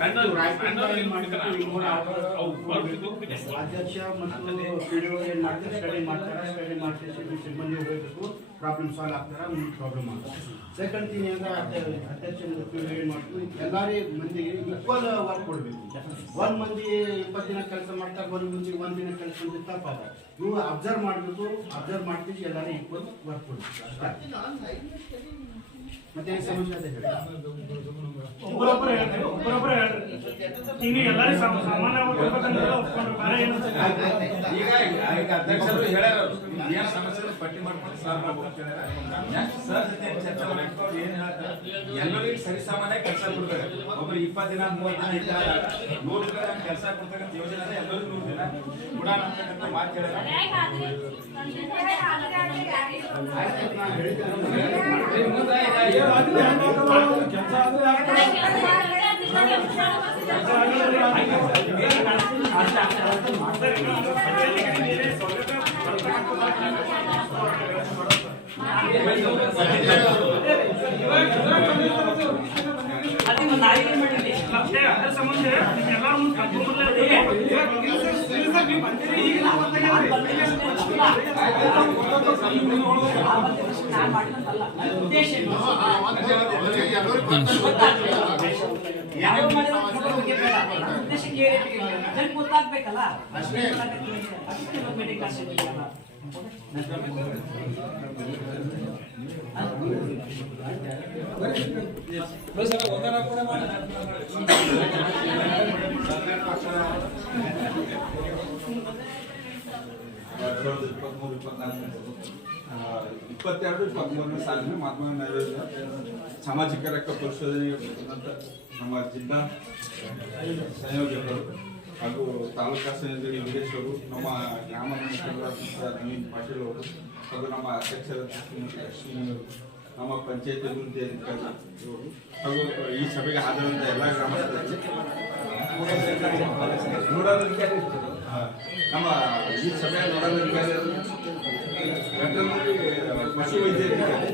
ಅಧ್ಯಕ್ಷ ಮತ್ತು ಪಿಡಿಒ ಏನು ಮಾಡ್ತಾರೆ ಸ್ಟಡಿ ಮಾಡ್ತಾರೆ ಸಿಬ್ಬಂದಿ ಹೋಗಬೇಕು ಪ್ರಾಬ್ಲಮ್ ಸಾಲ್ವ್ ಆಗ್ತಾರೆ ಮುಂದೆ ಪ್ರಾಬ್ಲಮ್ ಆಗ್ತದೆ. ಸೆಕೆಂಡ್ ಥಿಂಗ್ ಅಂದರೆ ಅಧ್ಯಕ್ಷ ಮತ್ತು ಪಿಡಿಒ ಏನು ಮಾಡ್ತೀವಿ ಎಲ್ಲಾರಿ ಮಂದಿಗೆ ಈಕ್ವಲ್ ವರ್ಕ್ ಕೊಡಬೇಕು. ಒಂದು ಮಂದಿ 20 ದಿನ ಕೆಲಸ ಮಾಡ್ತಾರೆ, ಒಂದು ಮಂದಿ 1 ದಿನ ಕೆಲಸ ಮಾಡಿದ್ರೆ ತಪ್ಪಾಗ ನೀವು ಅಬ್ಸರ್ವ್ ಮಾಡಬೇಕು. ಅಬ್ಸರ್ವ್ ಮಾಡ್ತೀವಿ ಎಲ್ಲರೂ ಈಕ್ವಲ್ ವರ್ಕ್ ಕೊಡಬೇಕು. ಮತ್ತೆ ಸಮಸ್ಯೆ ಅದೇ ಹೇಳಿ ಒಬ್ಬರೊಬ್ಬರು ಹೇಳ್ರಿ ಈಗ ಎಲ್ಲರೂ ಸಾಮಾನ್ಯವಾಗಿ ಈಗ ಅಧ್ಯಕ್ಷರು ಹೇಳ್ಯಾರ ಏನು ಸಮಸ್ಯೆ ಪಟ್ಟಿ ಮಾಡ್ಕೊಂಡು ಸಾಲ್ವ್ ಮಾಡ್ಬೇಕು. ನೆಕ್ಸ್ಟ್ ಸರ್ ಚರ್ಚೆ ಮಾಡ್ಕೊಂಡು ಏನು ಹೇಳ್ತಾರೆ ಎಲ್ಲರಿಗೂ ಸರಿ ಸಾಮಾನ್ಯ ಕೆಲಸ ಕೊಡ್ತಾರೆ. ಒಬ್ರು 20 ದಿನ 30 ದಿನ 100 ದಿನ ಕೆಲಸ ಕೊಡ್ತಕ್ಕಂಥ ಯೋಜನೆ ಎಲ್ಲರಿಗೂ 100 ದಿನ ಕೊಡೋಣ ಅಂತಕ್ಕಂಥ ಮಾತು ಹೇಳಿದ್ರೆ ಅದರ ಸಂಬಂಧ ಎಲ್ಲರೂ ಗೊತ್ತಾಗ್ಬೇಕಲ್ಲ ಸಾಲಿನ ಮಹಾತ್ಮ ನೈವೇದ್ಯ ಸಾಮಾಜಿಕ ರಕ್ತ ಪರಿಶೋಧನೆಗೆ ನಮ್ಮ ಜಿಲ್ಲಾ ಸಂಯೋಜಕರು ಹಾಗೂ ತಾಲೂಕಾ ಸಂಯೋಜಕ ವೀರೇಶ್ವರು, ನಮ್ಮ ಗ್ರಾಮ ಮುಖಂಡರಾದ ನವೀನ್ ಪಾಟೀಲ್ ಅವರು ಹಾಗೂ ನಮ್ಮ ಅಧ್ಯಕ್ಷರಾದ ಲಕ್ಷ್ಮೀಯವರು, ನಮ್ಮ ಪಂಚಾಯತ್ ಅಭಿವೃದ್ಧಿ ಅಧಿಕಾರಿಗಳು ಹಾಗೂ ಈ ಸಭೆಗೆ ಹಾಜರಾದ ಎಲ್ಲ ಗ್ರಾಮಸ್ಥರಿಗೆ ನಮ್ಮ ಈ ಸಭೆಯ ನೋಡಲ್ ಅಧಿಕಾರಿ ವೆಟರ್ನರಿ ಪಶು ವೈದ್ಯಾಧಿಕಾರಿ